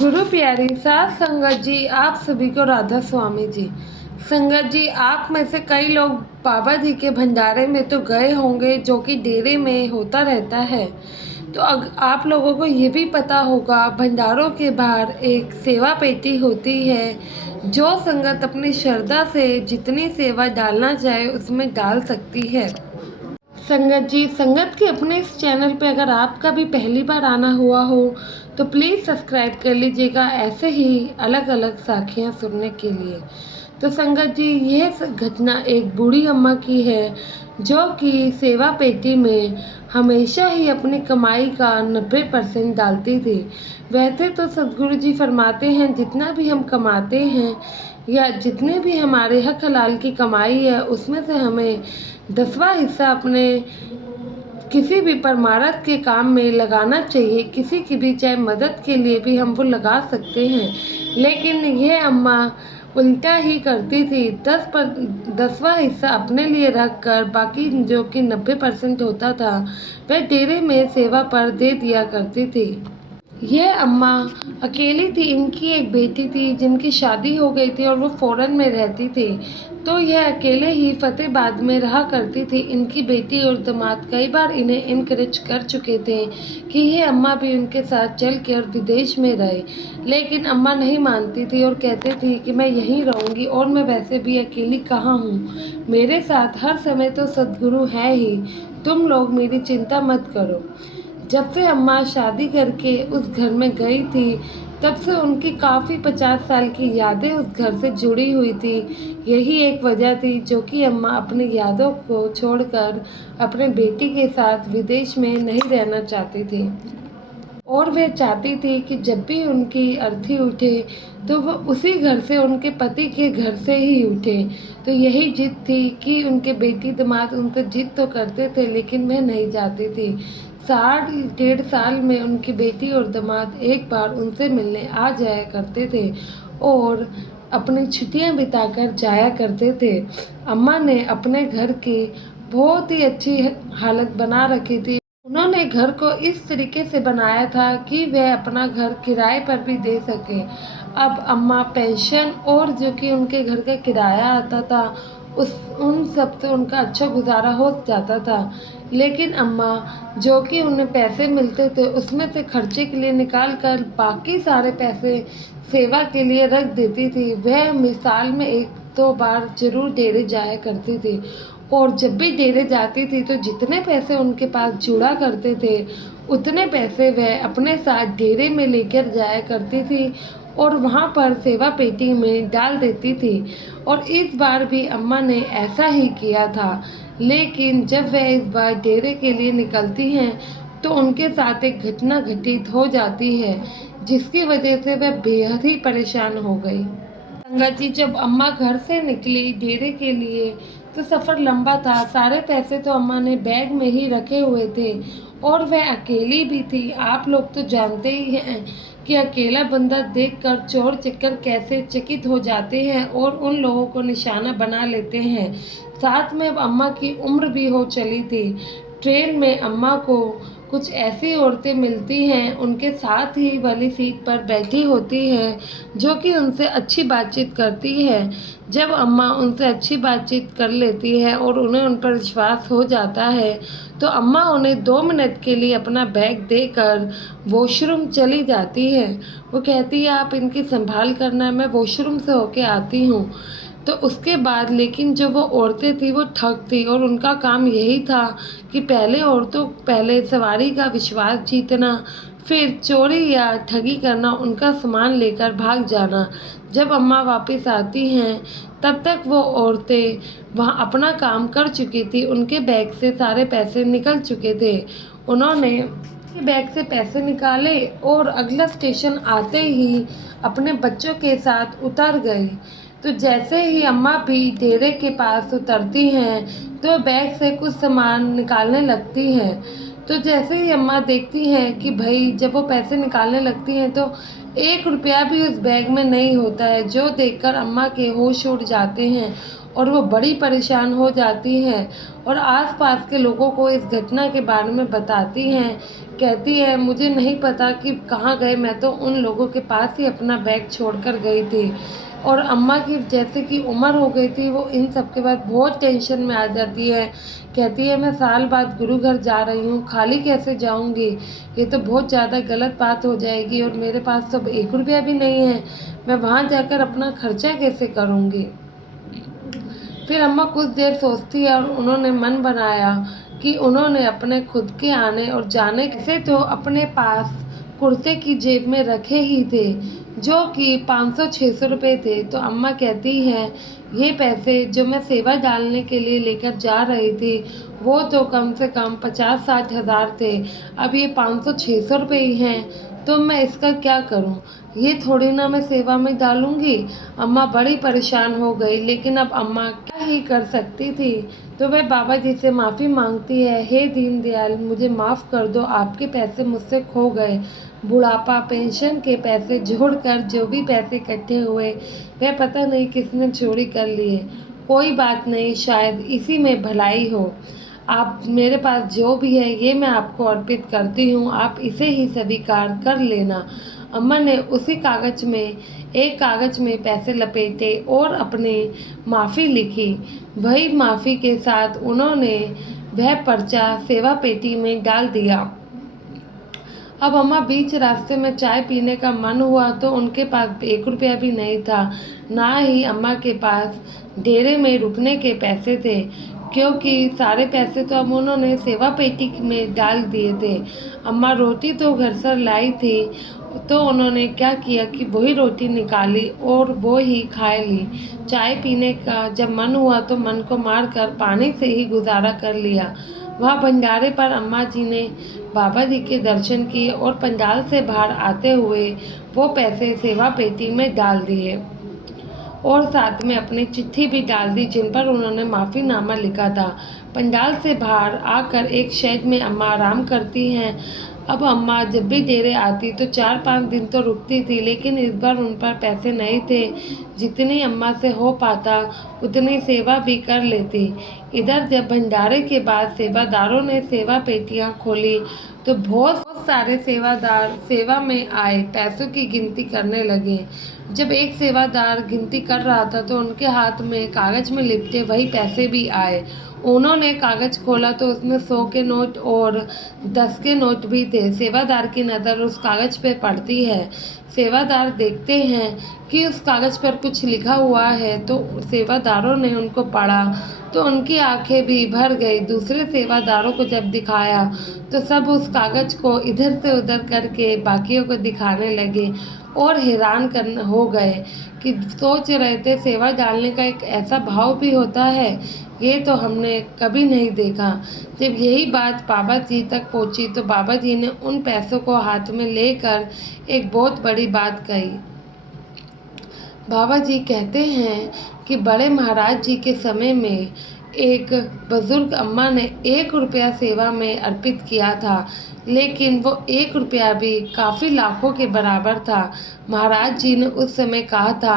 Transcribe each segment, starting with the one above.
गुरु प्यारी साथ संगत जी, आप सभी को राधा स्वामी जी। संगत जी, आप में से कई लोग बाबा जी के भंडारे में तो गए होंगे, जो कि डेरे में होता रहता है। तो आप लोगों को ये भी पता होगा, भंडारों के बाहर एक सेवा पेटी होती है, जो संगत अपनी श्रद्धा से जितनी सेवा डालना चाहे उसमें डाल सकती है। संगत जी, संगत के अपने इस चैनल पे अगर आपका भी पहली बार आना हुआ हो तो प्लीज़ सब्सक्राइब कर लीजिएगा, ऐसे ही अलग अलग साखियाँ सुनने के लिए। तो संगत जी, यह घटना एक बूढ़ी अम्मा की है, जो कि सेवा पेटी में हमेशा ही अपनी कमाई का 90% डालती थी। वैसे तो सदगुरु जी फरमाते हैं, जितना भी हम कमाते हैं या जितने भी हमारे हक हलाल की कमाई है, उसमें से हमें 10वां हिस्सा अपने किसी भी परमार्थ के काम में लगाना चाहिए। किसी की भी चाहे मदद के लिए भी हम वो लगा सकते हैं, लेकिन ये अम्मा उल्टा ही करती थी। 10वां हिस्सा अपने लिए रख कर बाकी जो कि 90% होता था वह डेरे में सेवा पर दे दिया करती थी। यह अम्मा अकेली थी, इनकी एक बेटी थी जिनकी शादी हो गई थी और वो फ़ॉरेन में रहती थी। तो यह अकेले ही फतेहाबाद में रहा करती थी। इनकी बेटी और दामाद कई बार इन्हें इनकरेज कर चुके थे कि ये अम्मा भी उनके साथ चल के और विदेश में रहे, लेकिन अम्मा नहीं मानती थी और कहती थी कि मैं यहीं रहूँगी और मैं वैसे भी अकेली कहाँ हूँ, मेरे साथ हर समय तो सद्गुरु है ही, तुम लोग मेरी चिंता मत करो। जब से अम्मा शादी करके उस घर में गई थी, तब से उनकी काफ़ी 50 साल की यादें उस घर से जुड़ी हुई थी। यही एक वजह थी जो कि अम्मा अपनी यादों को छोड़कर अपने बेटी के साथ विदेश में नहीं रहना चाहती थी, और वह चाहती थी कि जब भी उनकी अर्थी उठे तो वो उसी घर से, उनके पति के घर से ही उठे। तो यही जिद थी कि उनके बेटी दामाद उनसे जिद तो करते थे, लेकिन वह नहीं चाहती थी। साल 1.5 साल में उनकी बेटी और दामाद एक बार उनसे मिलने आ जाया करते थे और अपनी छुट्टियां बिताकर जाया करते थे। अम्मा ने अपने घर की बहुत ही अच्छी हालत बना रखी थी। उन्होंने घर को इस तरीके से बनाया था कि वह अपना घर किराए पर भी दे सके। अब अम्मा पेंशन और जो कि उनके घर का किराया आता था, उस उन सब से उनका अच्छा गुजारा हो जाता था। लेकिन अम्मा जो कि उन्हें पैसे मिलते थे उसमें से खर्चे के लिए निकाल कर बाकी सारे पैसे सेवा के लिए रख देती थी। वह मिसाल में 1-2 बार ज़रूर डेरे जाया करती थी, और जब भी डेरे जाती थी तो जितने पैसे उनके पास जुड़ा करते थे उतने पैसे वह अपने साथ डेरे में लेकर जाया करती थी और वहाँ पर सेवा पेटी में डाल देती थी। और इस बार भी अम्मा ने ऐसा ही किया था। लेकिन जब वह इस बार डेरे के लिए निकलती हैं तो उनके साथ एक घटना घटित हो जाती है, जिसकी वजह से वह बेहद ही परेशान हो गई। संगत जी, जब अम्मा घर से निकली डेरे के लिए तो सफ़र लंबा था। सारे पैसे तो अम्मा ने बैग में ही रखे हुए थे और वह अकेली भी थी। आप लोग तो जानते ही हैं कि अकेला बंदा देखकर चोर चिक्कर कैसे चकित हो जाते हैं और उन लोगों को निशाना बना लेते हैं। साथ में अब अम्मा की उम्र भी हो चली थी। ट्रेन में अम्मा को कुछ ऐसी औरतें मिलती हैं, उनके साथ ही वाली सीट पर बैठी होती है, जो कि उनसे अच्छी बातचीत करती है। जब अम्मा उनसे अच्छी बातचीत कर लेती है और उन्हें उन पर विश्वास हो जाता है, तो अम्मा उन्हें 2 मिनट के लिए अपना बैग देकर वॉशरूम चली जाती है। वो कहती है, आप इनकी संभाल करना, मैं वॉशरूम से होके आती हूँ। तो उसके बाद लेकिन जो वो औरतें थी वो ठग थी और उनका काम यही था कि पहले सवारी का विश्वास जीतना, फिर चोरी या ठगी करना, उनका सामान लेकर भाग जाना। जब अम्मा वापस आती हैं तब तक वो औरतें वहाँ अपना काम कर चुकी थी। उनके बैग से सारे पैसे निकल चुके थे। उन्होंने के बैग से पैसे निकाले और अगला स्टेशन आते ही अपने बच्चों के साथ उतर गए। तो जैसे ही अम्मा भी डेरे के पास उतरती हैं तो बैग से कुछ सामान निकालने लगती हैं। तो जैसे ही अम्मा देखती हैं कि भाई, जब वो पैसे निकालने लगती हैं तो 1 रुपया भी उस बैग में नहीं होता है, जो देखकर अम्मा के होश उड़ जाते हैं और वो बड़ी परेशान हो जाती हैं और आसपास के लोगों को इस घटना के बारे में बताती हैं। कहती है मुझे नहीं पता कि कहाँ गए, मैं तो उन लोगों के पास ही अपना बैग छोड़कर गई थी। और अम्मा की जैसे कि उम्र हो गई थी, वो इन सब के बाद बहुत टेंशन में आ जाती है। कहती है मैं साल बाद गुरु घर जा रही हूँ, खाली कैसे जाऊँगी, ये तो बहुत ज़्यादा गलत बात हो जाएगी और मेरे पास तो 1 रुपया भी नहीं है, मैं वहाँ जाकर अपना खर्चा कैसे करूँगी। फिर अम्मा कुछ देर सोचती है और उन्होंने मन बनाया कि उन्होंने अपने खुद के आने और जाने से तो अपने पास कुर्ते की जेब में रखे ही थे, जो कि 500-600 रुपये थे। तो अम्मा कहती हैं ये पैसे जो मैं सेवा डालने के लिए लेकर जा रही थी, वो तो कम से कम 50-60 हज़ार थे, अब ये 500-600 रुपये ही हैं, तो मैं इसका क्या करूं? ये थोड़ी ना मैं सेवा में डालूंगी। अम्मा बड़ी परेशान हो गई, लेकिन अब अम्मा क्या ही कर सकती थी। तो वह बाबा जी से माफ़ी मांगती है, हे दीनदयाल मुझे माफ़ कर दो, आपके पैसे मुझसे खो गए। बुढ़ापा पेंशन के पैसे जोड़कर जो भी पैसे इकट्ठे हुए, वह पता नहीं किसने चोरी कर लिए। कोई बात नहीं, शायद इसी में भलाई हो। आप मेरे पास जो भी है ये मैं आपको अर्पित करती हूँ, आप इसे ही स्वीकार कर लेना। अम्मा ने उसी कागज़ में एक कागज़ में पैसे लपेटे और अपने माफ़ी लिखी। वही माफ़ी के साथ उन्होंने वह पर्चा सेवा पेटी में डाल दिया। अब अम्मा बीच रास्ते में चाय पीने का मन हुआ तो उनके पास 1 रुपया भी नहीं था, ना ही अम्मा के पास डेरे में रुकने के पैसे थे, क्योंकि सारे पैसे तो अब उन्होंने सेवा पेटी में डाल दिए थे। अम्मा रोटी तो घर से लाई थी, तो उन्होंने क्या किया कि वही रोटी निकाली और वो ही खा ली। चाय पीने का जब मन हुआ तो मन को मारकर पानी से ही गुजारा कर लिया। वहाँ भंडारे पर अम्मा जी ने बाबा जी के दर्शन किए और पंडाल से बाहर आते हुए वो पैसे सेवा पेटी में डाल दिए और साथ में अपनी चिट्ठी भी डाल दी, जिन पर उन्होंने माफ़ीनामा लिखा था। पंडाल से बाहर आकर एक शेड में अम्मा आराम करती हैं। अब अम्मा जब भी डेरे आती तो 4-5 दिन तो रुकती थी, लेकिन इस बार उन पर पैसे नहीं थे। जितनी अम्मा से हो पाता उतनी सेवा भी कर लेती। इधर जब भंडारे के बाद सेवादारों ने सेवा पेटियां खोली तो बहुत सारे सेवादार सेवा में आए पैसों की गिनती करने लगे। जब एक सेवादार गिनती कर रहा था तो उनके हाथ में कागज़ में लिपटे वही पैसे भी आए। उन्होंने कागज़ खोला तो उसमें 100 के नोट और 10 के नोट भी थे। सेवादार की नज़र उस कागज़ पर पड़ती है। सेवादार देखते हैं कि उस कागज़ पर कुछ लिखा हुआ है, तो सेवादारों ने उनको पढ़ा तो उनकी आंखें भी भर गई। दूसरे सेवादारों को जब दिखाया तो सब उस कागज़ को इधर से उधर करके बाकियों को दिखाने लगे और हैरान करने हो गए कि सोच रहे थे सेवा डालने का एक ऐसा भाव भी होता है, ये तो हमने कभी नहीं देखा। जब यही बात बाबा जी तक पहुंची तो बाबा जी ने उन पैसों को हाथ में लेकर एक बहुत बड़ी बात कही। बाबा जी कहते हैं कि बड़े महाराज जी के समय में एक बुजुर्ग अम्मा ने 1 रुपया सेवा में अर्पित किया था, लेकिन वो 1 रुपया भी काफ़ी लाखों के बराबर था। महाराज जी ने उस समय कहा था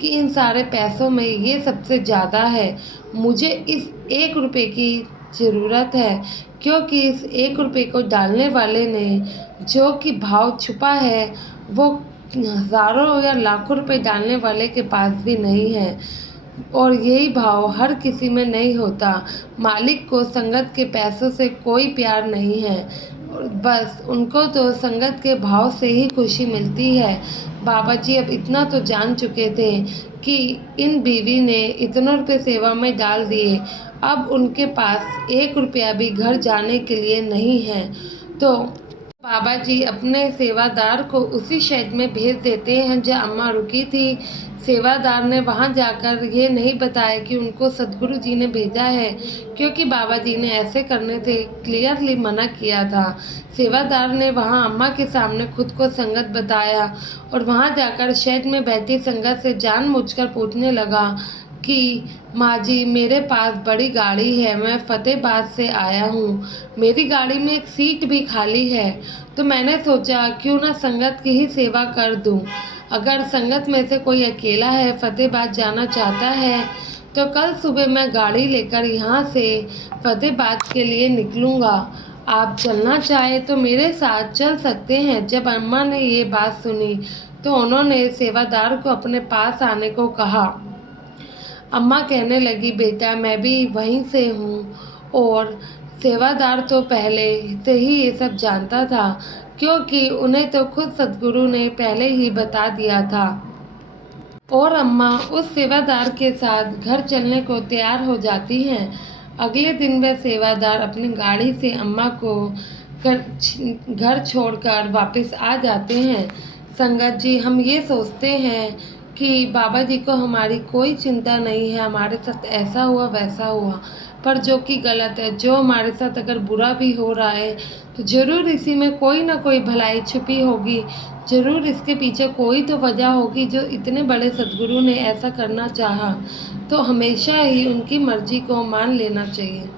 कि इन सारे पैसों में ये सबसे ज़्यादा है, मुझे इस 1 रुपये की ज़रूरत है, क्योंकि इस 1 रुपये को डालने वाले ने जो कि भाव छुपा है वो हज़ारों या लाखों रुपए डालने वाले के पास भी नहीं है, और यही भाव हर किसी में नहीं होता। मालिक को संगत के पैसों से कोई प्यार नहीं है, बस उनको तो संगत के भाव से ही खुशी मिलती है। बाबा जी अब इतना तो जान चुके थे कि इन बीवी ने इतने रुपये सेवा में डाल दिए, अब उनके पास 1 रुपया भी घर जाने के लिए नहीं है। तो बाबा जी अपने सेवादार को उसी शेड में भेज देते हैं जहाँ अम्मा रुकी थी। सेवादार ने वहाँ जाकर ये नहीं बताया कि उनको सदगुरु जी ने भेजा है, क्योंकि बाबा जी ने ऐसे करने से क्लियरली मना किया था। सेवादार ने वहाँ अम्मा के सामने खुद को संगत बताया और वहाँ जाकर शेड में बैठी संगत से जानबूझकर पूछने लगा कि माँ जी मेरे पास बड़ी गाड़ी है, मैं फतेहाबाद से आया हूँ, मेरी गाड़ी में एक सीट भी खाली है, तो मैंने सोचा क्यों ना संगत की ही सेवा कर दूँ। अगर संगत में से कोई अकेला है फतेहाबाद जाना चाहता है तो कल सुबह मैं गाड़ी लेकर यहाँ से फतेहाबाद के लिए निकलूँगा। आप चलना चाहे तो मेरे साथ चल सकते हैं। जब अम्मा ने ये बात सुनी तो उन्होंने सेवादार को अपने पास आने को कहा। अम्मा कहने लगी, बेटा मैं भी वहीं से हूँ। और सेवादार तो पहले से ही ये सब जानता था, क्योंकि उन्हें तो खुद सद्गुरु ने पहले ही बता दिया था। और अम्मा उस सेवादार के साथ घर चलने को तैयार हो जाती हैं। अगले दिन वह सेवादार अपनी गाड़ी से अम्मा को घर छोड़कर वापस आ जाते हैं। संगत जी, हम ये सोचते हैं कि बाबा जी को हमारी कोई चिंता नहीं है, हमारे साथ ऐसा हुआ वैसा हुआ, पर जो कि गलत है। जो हमारे साथ अगर बुरा भी हो रहा है तो ज़रूर इसी में कोई ना कोई भलाई छुपी होगी, ज़रूर इसके पीछे कोई तो वजह होगी। जो इतने बड़े सद्गुरु ने ऐसा करना चाहा तो हमेशा ही उनकी मर्जी को मान लेना चाहिए।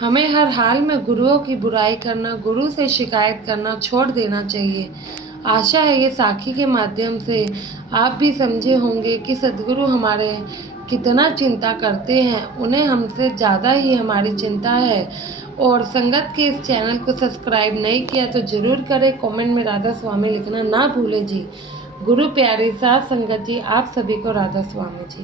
हमें हर हाल में गुरुओं की बुराई करना, गुरु से शिकायत करना छोड़ देना चाहिए। आशा है ये साखी के माध्यम से आप भी समझे होंगे कि सद्गुरु हमारे कितना चिंता करते हैं। उन्हें हमसे ज़्यादा ही हमारी चिंता है। और संगत के इस चैनल को सब्सक्राइब नहीं किया तो ज़रूर करें। कमेंट में राधा स्वामी लिखना ना भूलें जी। गुरु प्यारी साथ संगत जी, आप सभी को राधा स्वामी जी।